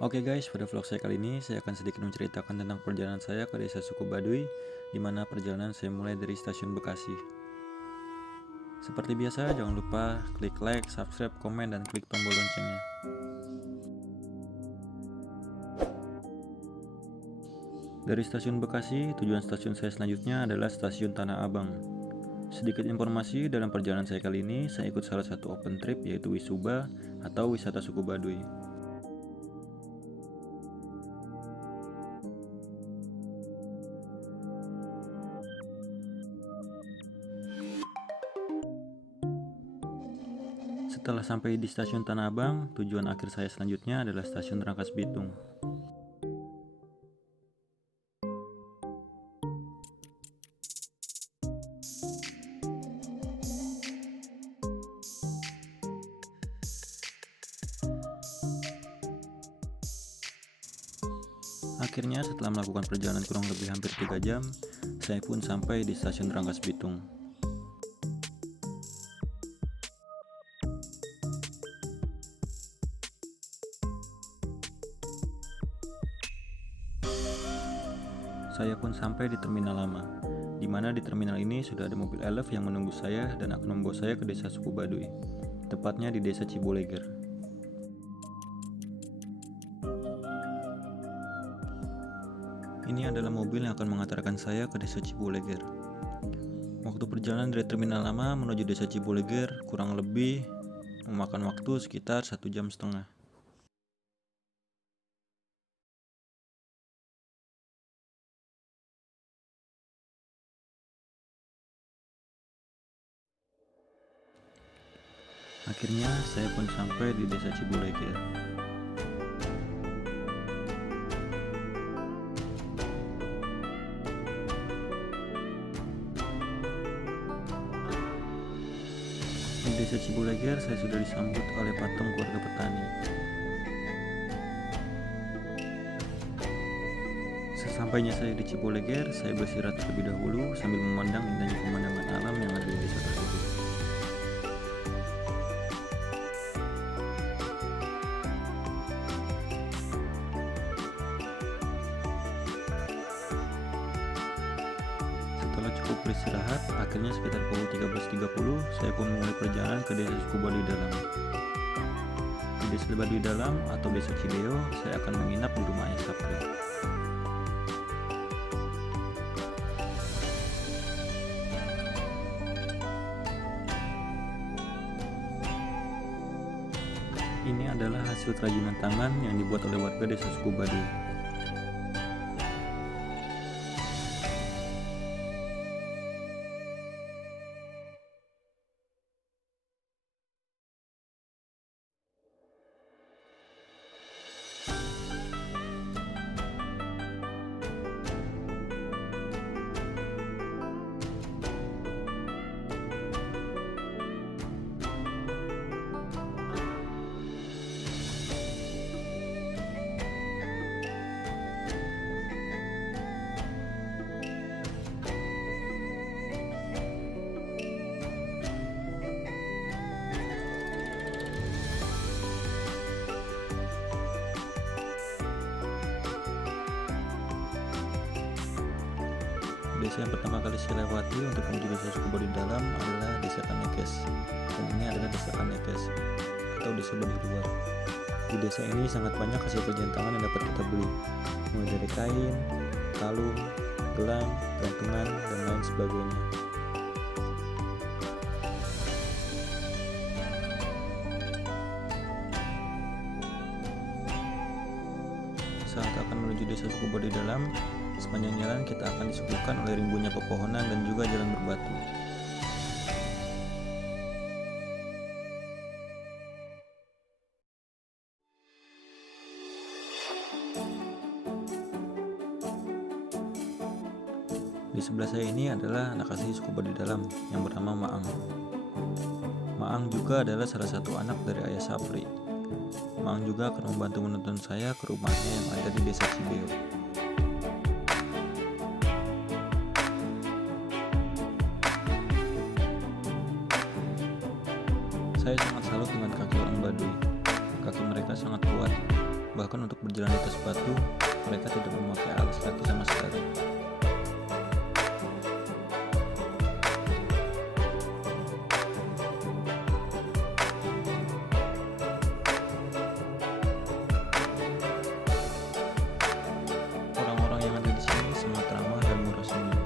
Oke guys, pada vlog saya kali ini saya akan sedikit menceritakan tentang perjalanan saya ke desa suku Baduy, di mana perjalanan saya mulai dari stasiun Bekasi. Seperti biasa, jangan lupa klik like, subscribe, komen, dan klik tombol loncengnya. Dari stasiun Bekasi, tujuan stasiun saya selanjutnya adalah stasiun Tanah Abang. Sedikit informasi, dalam perjalanan saya kali ini, saya ikut salah satu open trip yaitu Wisuba atau wisata suku Baduy. Setelah sampai di stasiun Tanah Abang, tujuan akhir saya selanjutnya adalah stasiun Rangkas Bitung. Akhirnya setelah melakukan perjalanan kurang lebih hampir 3 jam, saya pun sampai di stasiun Rangkas Bitung. Saya pun sampai di terminal lama, di mana di terminal ini sudah ada mobil elf yang menunggu saya dan akan membawa saya ke desa suku Baduy, tepatnya di desa Ciboleger. Ini adalah mobil yang akan mengantarkan saya ke desa Ciboleger. Waktu perjalanan dari terminal lama menuju desa Ciboleger kurang lebih memakan waktu sekitar 1,5 jam. Akhirnya saya pun sampai di desa Ciboleger. Di desa Ciboleger saya sudah disambut oleh patung keluarga petani. Sesampainya saya di Ciboleger, saya beristirahat terlebih dahulu sambil memandang indahnya pemandangan alam yang ada di desa tersebut. Setelah cukup beristirahat, akhirnya sekitar pukul 13.30 saya pun memulai perjalanan ke desa suku Baduy Dalam. Di desa Baduy Dalam atau desa Cideo, saya akan menginap di rumah Ayah Sapri. Ini adalah hasil kerajinan tangan yang dibuat oleh warga desa suku Baduy. Desa yang pertama kali saya lewati untuk menuju desa suku Baduy Dalam adalah desa Kanekes, dan ini adalah desa Kanekes atau desa Baduy Luar. Di desa ini sangat banyak hasil kerajinan tangan yang dapat kita beli, mulai dari kain, kalung, gelang, gantungan, dan lain sebagainya. Saat akan menuju desa suku Baduy Dalam, sepanjang jalan kita akan disuguhkan oleh rimbunnya pepohonan dan juga jalan berbatu. Di sebelah saya ini adalah anak asli suku Baduy Dalam yang bernama Maang. Maang juga adalah salah satu anak dari Ayah Sapri. Maang juga akan membantu menuntun saya ke rumahnya yang ada di desa Cibeo. Saya sangat salut dengan kaki orang Baduy. Kaki mereka sangat kuat, Bahkan untuk berjalan di atas batu, mereka tidak memakai alas kaki sama sekali. Orang-orang yang ada di sini sangat ramah dan murah senyum.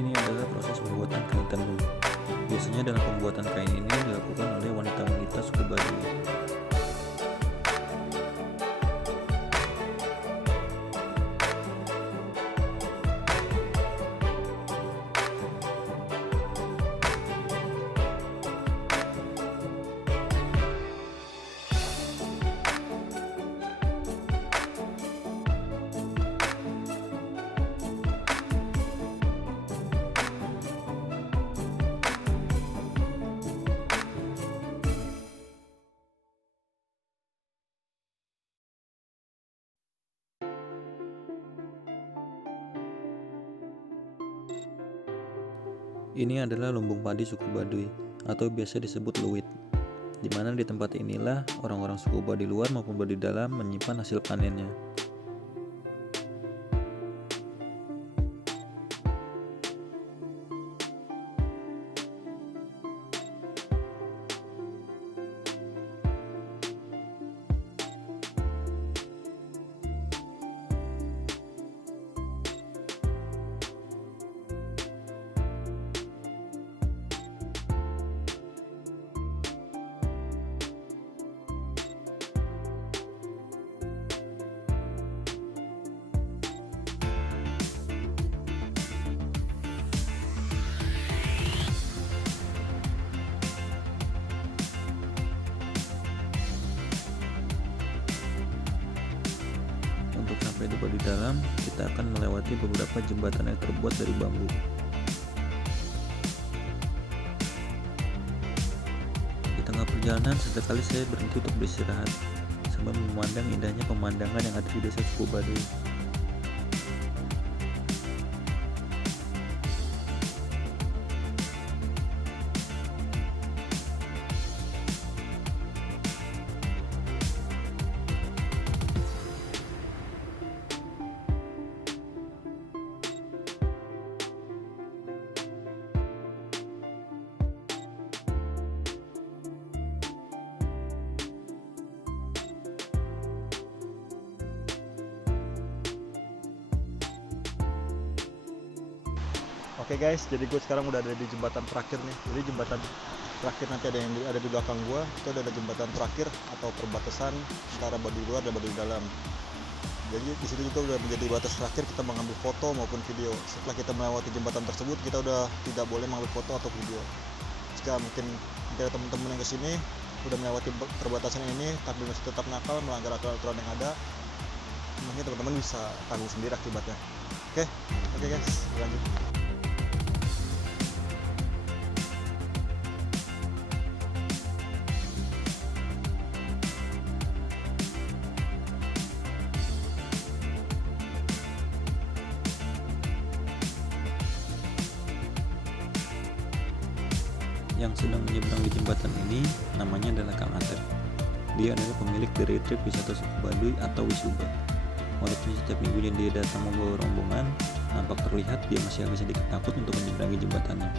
Ini adalah proses pembuatan kain tenun. Biasanya dalam pembuatan kain ini dilakukan oleh wanita-wanita suku Baduy. Ini adalah lumbung padi suku Baduy atau biasa disebut luwit, di mana di tempat inilah orang-orang suku Baduy luar maupun Baduy dalam menyimpan hasil panennya. Untuk sampai di Baduy dalam, kita akan melewati beberapa jembatan yang terbuat dari bambu. Di tengah perjalanan, sesekali saya berhenti untuk beristirahat sambil memandang indahnya pemandangan yang ada di desa suku Baduy. Oke guys, jadi gue sekarang udah ada di jembatan terakhir nih. Jadi jembatan terakhir nanti ada di belakang gue. Itu ada jembatan terakhir atau perbatasan antara Baduy luar dan Baduy dalam. Jadi di situ juga udah menjadi batas terakhir kita mengambil foto maupun video. Setelah kita melewati jembatan tersebut, kita udah tidak boleh mengambil foto atau video. Jika mungkin ada teman-teman yang kesini udah melewati perbatasan ini tapi masih tetap nakal melanggar aturan yang ada, mungkin teman-teman bisa tanggung sendiri akibatnya. Oke guys, lanjut. Yang sedang menyeberang di jembatan ini namanya adalah Kang Atep. Dia adalah pemilik dari trip wisata suku Baduy atau Wisuba. Walaupun setiap minggunya dia datang membawa rombongan, nampak terlihat dia masih agak sedikit takut untuk menyeberangi jembatannya.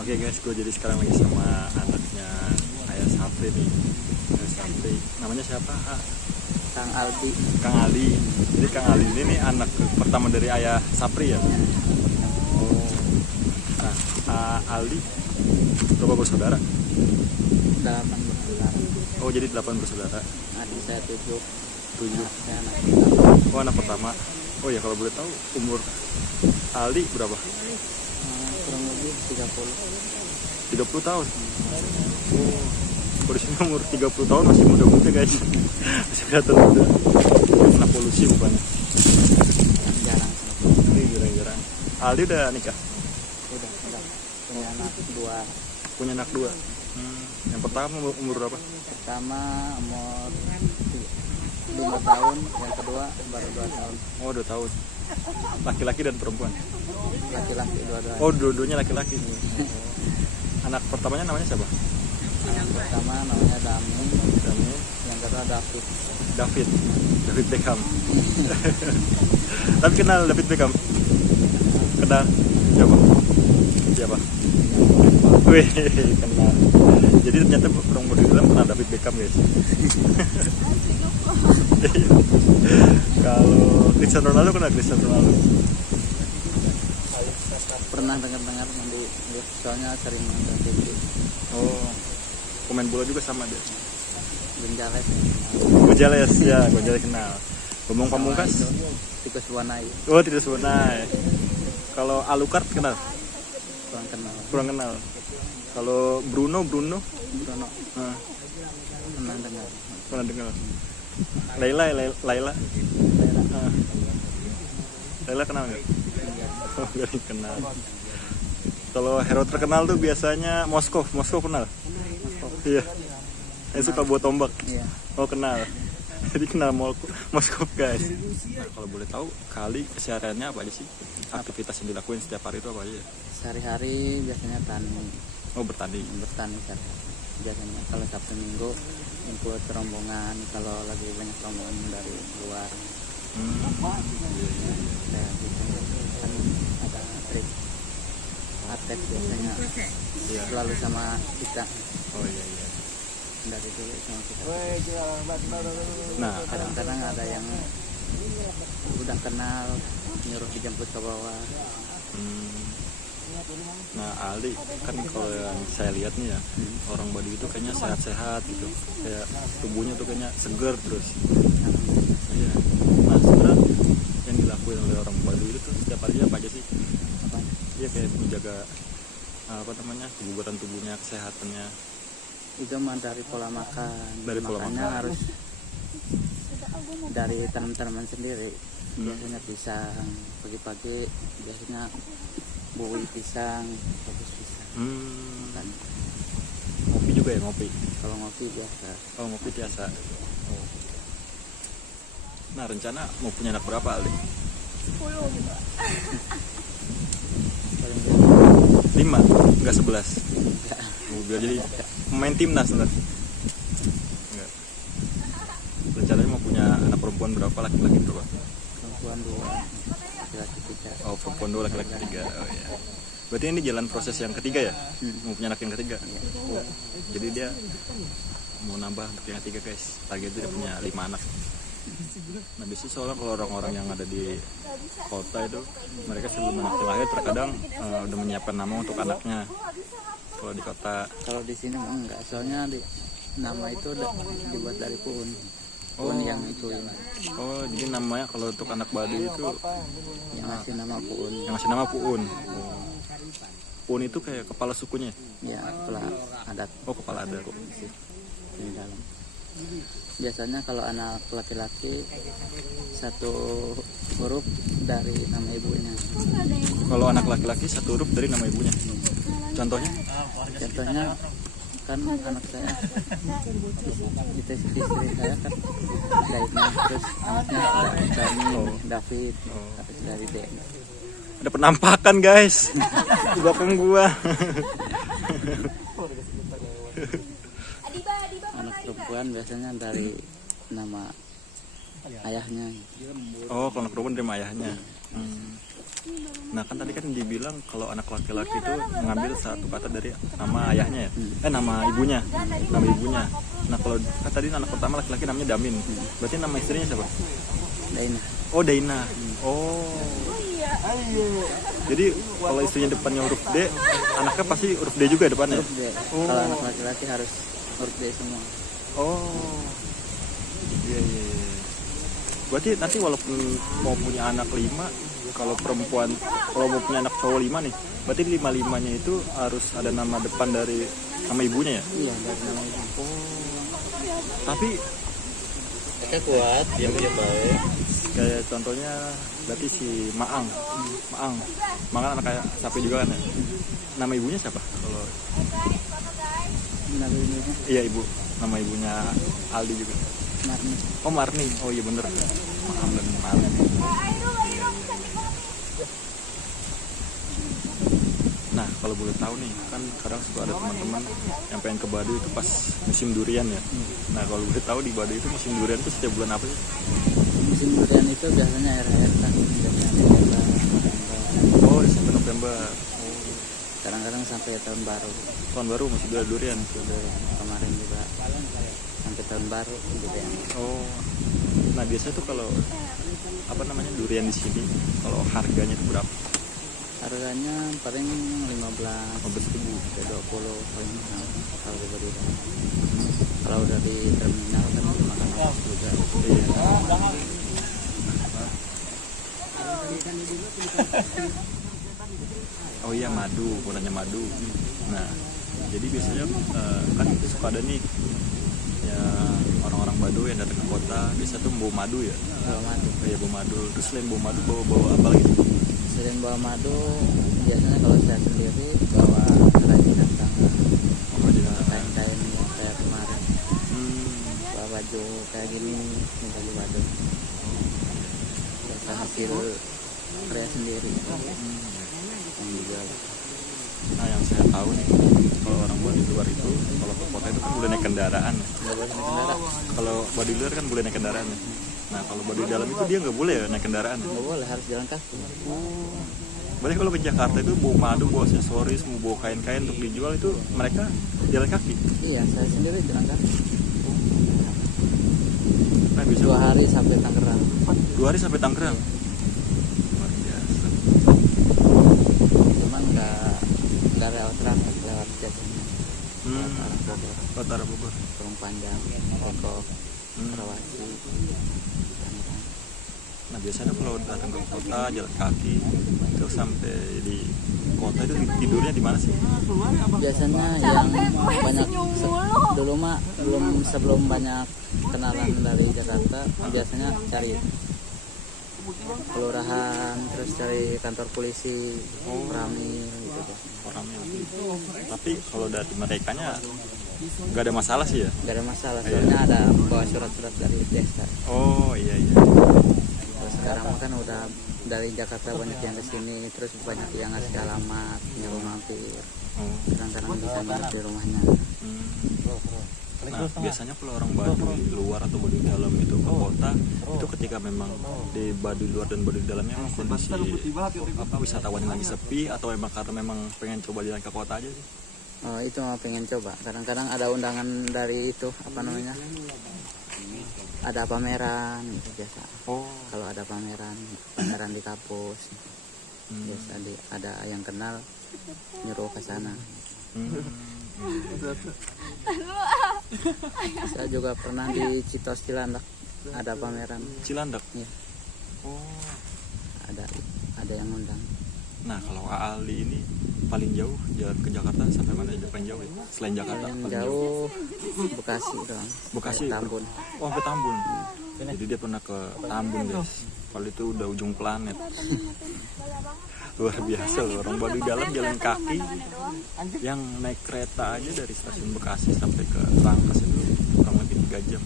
Oke guys, gue jadi sekarang lagi sama anaknya Ayah Sapri nih. Ayah Sapri, namanya siapa? Kang Aldi. Kang Aldi. Jadi Kang Aldi ini nih anak pertama dari Ayah Sapri ya? Oh. Nah, Aldi berapa bersaudara? 8 bersaudara. Oh, jadi 8 bersaudara. Adik saya 7. 7. Saya anak pertama. Oh, anak pertama. Oh ya, kalau boleh tahu umur Aldi berapa? Kurang lebih 30 tahun. Oh, polisi umur 30 tahun masih muda-muda guys. Masih kelihatan muda. Kena polusi bukannya. Jarang. Jarang. Aldi udah nikah? Udah. Punya anak 2. Punya anak 2. Yang pertama umur berapa? Pertama umur 5 tahun, yang kedua baru 2 tahun. Oh, 2 tahun. Laki-laki dan perempuan? Laki-laki dua-duanya. Oh, dua-duanya laki-laki. Anak pertamanya namanya siapa? Yang pertama namanya Dami. Dami. Yang kedua David. David Beckham. Tapi kenal David Beckham? Kenal? Siapa? Wih, kenal. Jadi ternyata orang Baduy dalam kenal David Beckham guys. Kalau Cristiano Ronaldo kenal Cristiano Ronaldo? Pernah dengar-dengar di soalnya sering nonton TV. Oh, pemain bola juga sama dia. Gonzales. Gonzales ya, Gonzales kenal. Bambang Pamungkas? Tikus Wanai. Oh, Tikus Wanai. Kalau Alucard kenal? Kurang kenal. Kalau Bruno? Nah. Pernah dengar. Laila. Laila kenal nggak? Oh, gak kenal. Kalau hero terkenal tuh biasanya Moskov kenal? Iya. Yang suka buat tombak. Iya. Oh, kenal. Jadi kenal Moskov guys. Nah, kalau boleh tahu kali kesehariannya apa aja sih? Aktivitas yang dilakuin setiap hari itu apa aja? Sehari-hari biasanya tani. Oh, bertani sehari-hari. Biasanya kalau Sabtu Minggu ikut rombongan, kalau lagi banyak rombongan dari luar. Kayak gitu kan ada trip Atep biasanya. Iya. Selalu sama kita. Oh iya. Dari dulu sama kita. Nah, Kadang-kadang ada yang udah kenal nyuruh dijemput ke bawah. Nah Ali kan kalau yang saya lihat nih ya, orang Baduy itu kayaknya sehat-sehat gitu, kayak tubuhnya tuh kayaknya seger terus. Iya. Nah sebenarnya yang dilakuin oleh orang Baduy itu tuh setiap harinya apa aja sih? Apa? Iya kayak menjaga apa namanya, kebugaran tubuhnya, kesehatannya. Itu mah dari pola makan. Dari pola Makanya makan. harus dari tanam-tanaman sendiri. Biasanya pisang, pagi-pagi biasanya buih pisang, rebus pisang. Kan Ngopi juga ya, ngopi. kalau ngopi biasa Oh ngopi biasa. Oh. Nah rencana mau punya anak berapa Ali? 5, enggak 11. Oh, biar jadi pemain timnas ntar. Enggak. Rencananya mau punya anak perempuan berapa, laki-laki berapa? perempuan 2, laki-laki 3. Oh perempuan 2, laki-laki 3. Oh iya. Berarti ini jalan proses yang ketiga ya? Mau punya anak yang ketiga? Oh, jadi dia mau nambah untuk yang ketiga guys. Target dia punya 5 anak. Nah biasanya soalnya kalau orang-orang yang ada di kota itu, mereka sebelum anaknya lahir terkadang udah menyiapkan nama untuk anaknya. Kalau di kota. Kalau di sini mah enggak, soalnya nama itu udah dibuat dari puun yang itu ini. Oh jadi namanya kalau untuk anak Baduy itu Yang ngasih nama puun. yang ngasih nama Puun. Oh. Puun itu kayak kepala sukunya. Ya, kepala adat Oh kepala adat. di dalam. Biasanya kalau anak laki-laki 1 huruf dari nama ibunya. Kalau anak laki-laki 1 huruf dari nama ibunya. Contohnya? Contohnya kan anak saya, istri saya kan Daina, terus anaknya Dani, David, habis dari D. Ada penampakan guys di belakang gua. Anak perempuan biasanya dari nama ayahnya. Oh kalau anak perempuan dari nama ayahnya. Nah kan tadi kan dibilang kalau anak laki-laki itu mengambil satu kata dari nama ayahnya ya, nama ibunya, nama ibunya. Nah kalau kan tadi anak pertama laki-laki namanya Damin, berarti nama istrinya siapa? Daina. Oh Daina. Oh. Jadi kalau istrinya depannya huruf D, anaknya pasti huruf D juga depannya. Huruf D. Kalau anak laki-laki harus huruf D semua. Oh. Iya iya. Berarti nanti walaupun mau punya anak 5, kalau perempuan, kalau mau punya anak cowok 5 nih, berarti 5-5-nya itu harus ada nama depan dari nama ibunya ya? Iya, dari nama ibu. Tapi Kita kuat, dia punya baik. kayak contohnya berarti si Maang kan anak kayak sapi juga kan ya? Nama ibunya siapa? Kalau Nama ibunya iya ibu, nama ibunya Aldi juga. Marni. Oh Marni, oh iya bener. Maang dan Marni. Nah kalau boleh tahu nih, kan kadang suka ada teman-teman yang pengen ke Baduy itu pas musim durian ya. Nah kalau boleh tahu di Baduy itu musim durian itu setiap bulan apa sih? Musim durian itu biasanya air-air kan, biasanya Desember, November. Oh Desember November. Kadang-kadang sampai tahun baru. Tahun baru masih ada durian. Kemarin juga sampai tahun baru durian. Oh. Nah biasanya tuh kalau apa namanya durian di sini, kalau harganya itu berapa? Harganya paling 15 ribu. ke 20 paling mahal kalau di Baduy. Kalau udah di terminal kan makan juga. Iya. Oh iya madu, gunanya madu. Nah, jadi biasanya kan suka ada nih ya orang-orang Baduy yang datang ke kota, biasa tuh bawa madu ya. Bawa madu. Iya bawa madu. Terus selain bawa madu bawa apa lagi? Selain bawa madu, biasanya kalau saya sendiri bawa kerajinan tangan, kain-kain yang kayak kemarin. Bawa baju kayak gini, ini baju-baju. Biasa hasil karya sendiri. Yang dijual. Nah yang saya tahu nih, kalau orang Baduy luar itu kalau ke kota itu kan boleh naik kendaraan. Nggak boleh naik kendaraan. Kalau Baduy luar kan boleh naik kendaraan. Nah kalau Baduy dalam itu dia nggak boleh ya naik kendaraan. Nggak boleh, harus jalan kaki. Berarti kalau ke Jakarta itu bawa madu, bawa aksesoris, mau bawa kain-kain untuk dijual itu mereka jalan kaki. Iya, saya sendiri jalan kaki. Nah, bisa 2 hari sampai Tangerang. 2 hari sampai Tangerang. Luar biasa. Cuman nggak arah Bogor. Utara Bogor. Kurung Panjang, Depok, Karawaci, Tangerang. Nah biasanya kalau datang ke kota jalan kaki itu sampai di kota itu tidurnya di mana sih? Biasanya yang banyak dulu mah sebelum banyak kenalan dari Jakarta, biasanya cari kelurahan, terus cari kantor polisi, Ramil gitu. Orangnya. Tapi kalau dari merekanya nggak ada masalah sih ya? Gak ada masalah, soalnya ada bawa surat-surat dari desa. Oh iya. Terus sekarang kan udah dari Jakarta banyak yang kesini, terus banyak yang ngasih alamat, nyuruh mampir. Kadang-kadang bisa nginep di rumahnya. Nah biasanya kalau orang Baduy luar atau Baduy dalam itu ke kota, itu ketika memang di Baduy luar dan Baduy dalamnya memang kondisi wisatawan yang lagi sepi, atau memang karena memang pengen coba jalan ke kota aja sih? Oh, itu mah pengen coba. Kadang-kadang ada undangan dari itu, apa namanya? Ada pameran gitu biasa. Oh. Kalau ada pameran di kampus, biasa ada yang kenal nyuruh ke sana. Saya juga pernah di Citos Cilandak ada pameran. Cilandak? Iya. Oh. Ada yang undang. Nah kalau Ali ini paling jauh jalan ke Jakarta sampai mana aja paling jauh ya? Selain Jakarta Yang paling jauh Bekasi doang. Bekasi? Tambun. Oh ke Tambun. Jadi dia pernah ke Tambun guys. Kalau itu udah ujung planet. Luar biasa loh, orang Baduy dalam jalan kaki yang naik kereta aja dari stasiun Bekasi sampai ke Rangkas itu kurang lebih 3 jam.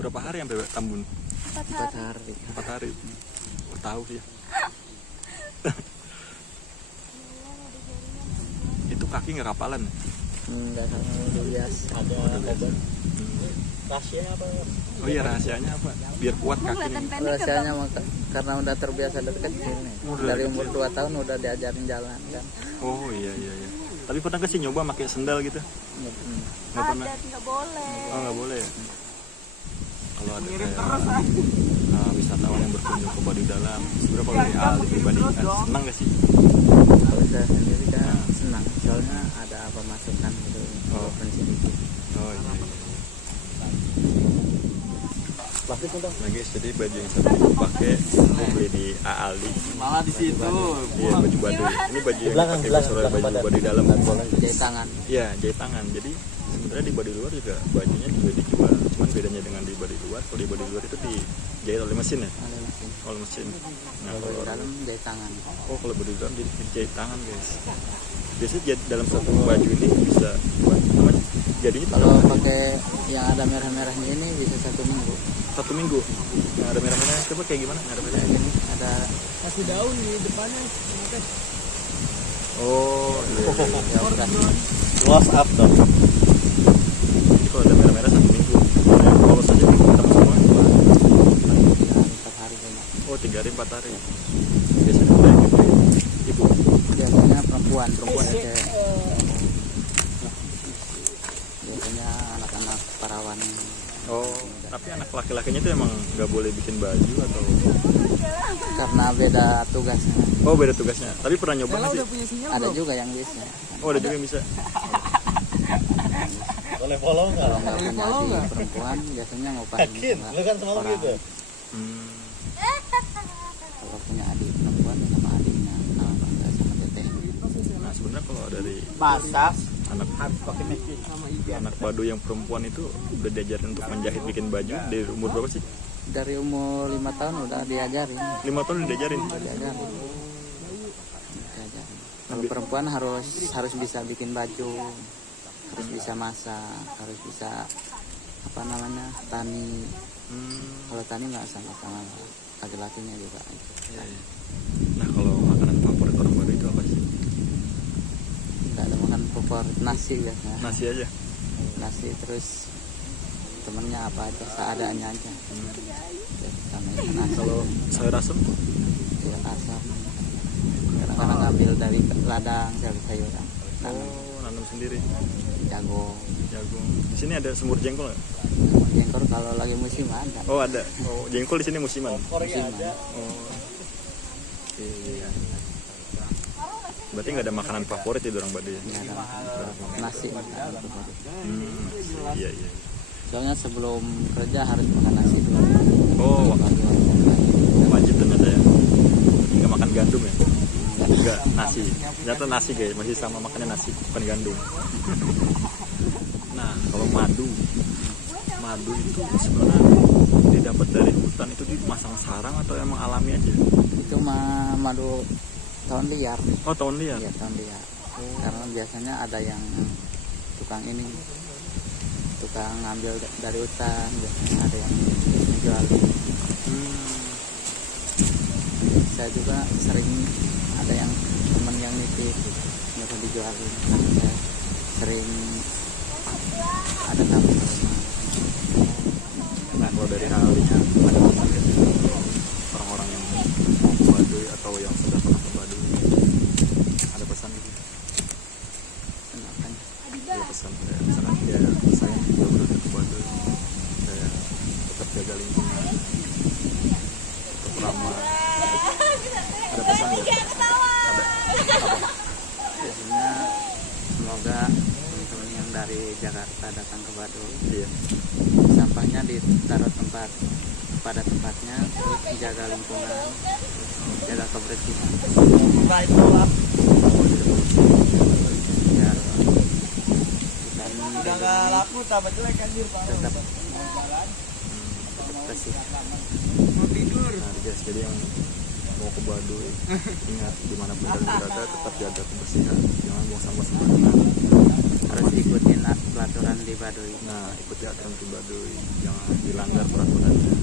Berapa hari sampai Tambun? 4 hari. 4 hari. Oh, tahu sih. Itu kaki nggak kapalan? Enggak, sama udah biasa. Rahasianya apa? Oh iya, rahasianya apa? Biar kuat kakinya. Rahasianya karena udah terbiasa dari kecil nih. Dari umur 2 tahun udah diajarin jalan kan. Oh iya. Tapi pernah nggak sih nyoba pakai sendal gitu? Nggak pernah. Nggak boleh. Oh nggak boleh ya? Kalau ada kayak wisatawan yang berkunjung ke Baduy dalam, sebenarnya kalau dari Ali pribadi senang nggak sih? Kalau saya sendiri kan senang, soalnya ada pemasukan gitu, walaupun sedikit. Oh iya. Plastik udah. Nah guys, jadi baju yang saya pakai beli di Aldi. Malah di situ. Iya, baju Baduy. Ini baju yang Belakang, pakai sore baju Baduy dalam. Jahit tangan. Iya, jahit tangan. Jadi sebenarnya di Baduy luar juga bajunya juga dijual. Cuman bedanya dengan di Baduy luar, kalau di Baduy luar itu dijahit oleh mesin ya? Ada mesin. Oleh mesin. Nah, Kalau kalau di dalam jahit tangan. oh kalau Baduy dalam jadi dijahit tangan guys. Biasanya dalam satu baju ini bisa namanya jadinya Kalau pakai yang ada merah-merahnya ini bisa 1 minggu. 1 minggu. Yang ada merah-merahnya coba kayak gimana? Ada Kayak gini, ada Kasih daun di depannya. oh iya. ya udah. Close up dong. Jadi kalau ada merah-merah 1 minggu. Nah, kalau saja ketemu semua 4 hari kayaknya. oh 3 hari 4 hari. Biasanya udah gitu. Ibu Biasanya perempuan ya, ya? cewek. Biasanya anak-anak parawan. Oh, tapi anak laki-lakinya itu emang nggak boleh bikin baju atau? Karena beda tugasnya. Oh beda tugasnya. Tapi pernah nyoba nggak sih? Ada juga yang bisa. Oh ada juga yang bisa. Boleh follow nggak? Kalau nggak punya adik perempuan, biasanya ngupahin Yakin? Lu kan semalam orang. gitu. Kalau punya adik perempuan sama adiknya, sama bangga sama tetehnya. Nah sebenarnya kalau dari Basas anak harus pakai mesin. anak Baduy yang perempuan itu udah diajarin untuk menjahit bikin baju dari umur berapa sih? Dari umur 5 tahun udah diajarin. 5 tahun udah diajarin. Diajarin. Kalau perempuan harus bisa bikin baju, harus bisa masak, harus bisa apa namanya tani. Kalau tani nggak sama laki-lakinya juga. Nah kalau makanan favorit orang Baduy itu apa sih? Nggak ada makan favorit, nasi biasanya. Nasi aja. Nasi terus temennya apa aja seadanya aja. Sama ikan nasi. Kalau sayur asem? Ya asam. Kadang-kadang ngambil dari ladang sayur-sayuran. Oh nanam sendiri. Jagung. Di sini ada semur jengkol nggak? Jengkol kalau lagi musim ada. Oh ada. Oh jengkol di sini musiman. Musiman. Oh. Iya. Berarti nggak ada makanan favorit ya orang Baduy? Nggak ada nasi makan untuk Baduy. Iya iya. Soalnya sebelum kerja harus makan nasi dulu. Oh, Pagi wajib ternyata ya. Nggak makan gandum ya? Enggak, nasi. Ternyata nasi guys, masih sama makannya nasi, bukan gandum. Nah, kalau madu itu sebenarnya didapat dari hutan, itu dimasang sarang atau emang alami aja? itu mah madu tahun liar. Oh, tahun liar. Iya, tahun liar. Karena biasanya ada yang tukang ngambil dari hutan, biasanya ada yang menjualin. Saya juga sering ada yang teman yang nitip nggak dijualin, karena saya sering ada tamu ke rumah. Nah, kalau dari Aldi ada pesan gitu, orang-orang yang mau ke Baduy atau yang sudah pernah ke Baduy, ada pesan gitu? Kenapa? Ada pesan kayak misalkan ya saya juga udah ke Baduy, saya tetap jaga lingkungan, tetap ramah. Ada pesan nggak? Ada. Apa? Biasanya semoga teman-teman yang dari Jakarta datang ke Baduy, Iya. sampahnya ditaruh pada tempatnya, terus jaga lingkungan, jaga kebersihan, biar hutan Bandung ini tetap bersih. Nah, guys, jadi yang mau ke Baduy, ingat dimanapun kalian berada tetap jaga kebersihan, jangan buang sampah sembarangan. Harus ikutin peraturan di Baduy. Nah, ikuti aturan di Baduy, jangan dilanggar peraturannya.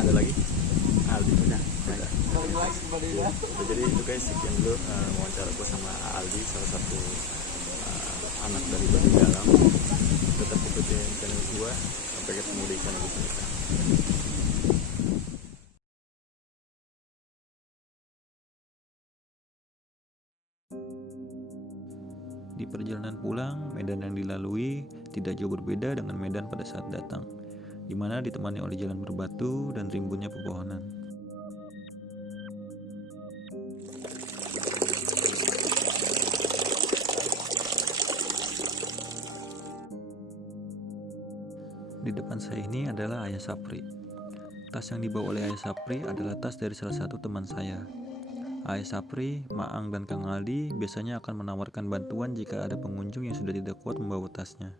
Ada lagi? Aldi Udah. Ya, jadi itu guys, sekian dulu wawancara gue sama Aldi, salah satu anak dari Baduy Dalam. Tetap ikutin channel gue, sampai ketemu di channel kita. Di perjalanan pulang, medan yang dilalui tidak jauh berbeda dengan medan pada saat datang, di mana ditemani oleh jalan berbatu dan rimbunnya pepohonan. Di depan saya ini adalah Ayah Sapri. Tas yang dibawa oleh Ayah Sapri adalah tas dari salah satu teman saya. Ayah Sapri, Maang, dan Kang Aldi biasanya akan menawarkan bantuan jika ada pengunjung yang sudah tidak kuat membawa tasnya.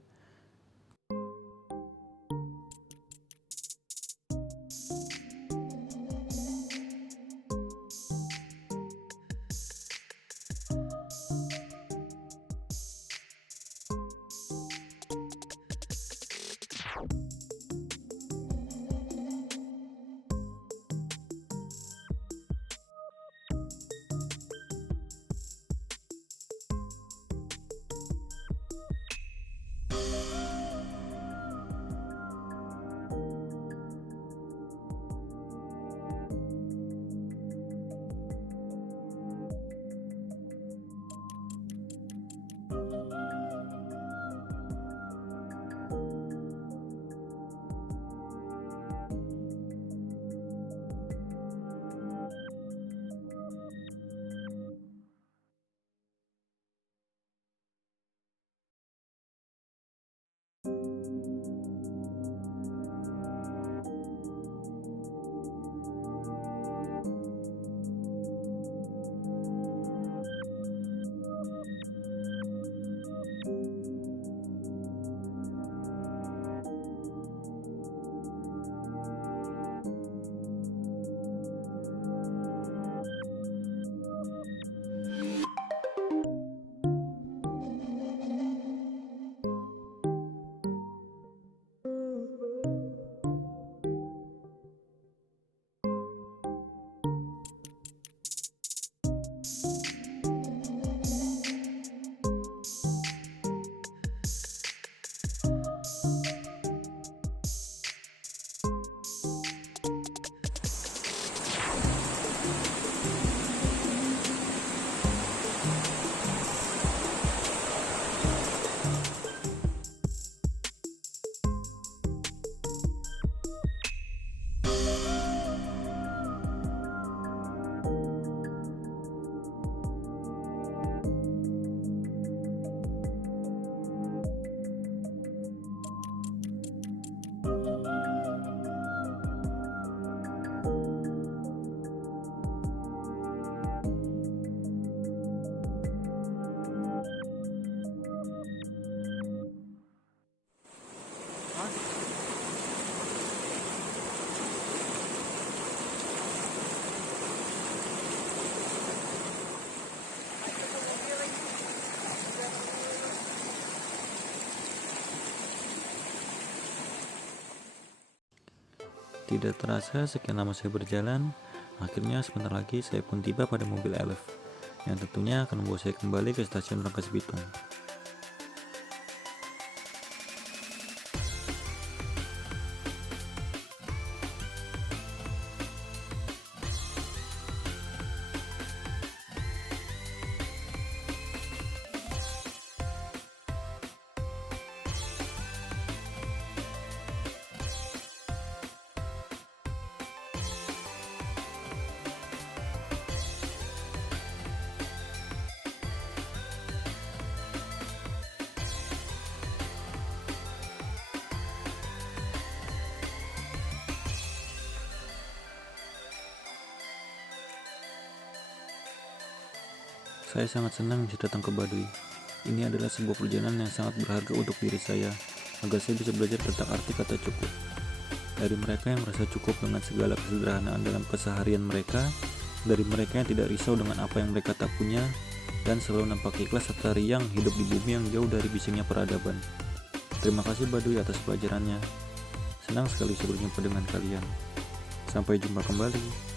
Tidak terasa sekian lama saya berjalan, akhirnya sebentar lagi saya pun tiba pada mobil Elf, yang tentunya akan membawa saya kembali ke stasiun Rangkas Bitung. Saya sangat senang bisa datang ke Baduy. Ini adalah sebuah perjalanan yang sangat berharga untuk diri saya, agar saya bisa belajar tentang arti kata cukup. Dari mereka yang merasa cukup dengan segala kesederhanaan dalam keseharian mereka, dari mereka yang tidak risau dengan apa yang mereka tak punya, dan selalu nampak ikhlas serta riang hidup di bumi yang jauh dari bisingnya peradaban. Terima kasih Baduy atas pelajarannya. Senang sekali bisa berjumpa dengan kalian. Sampai jumpa kembali.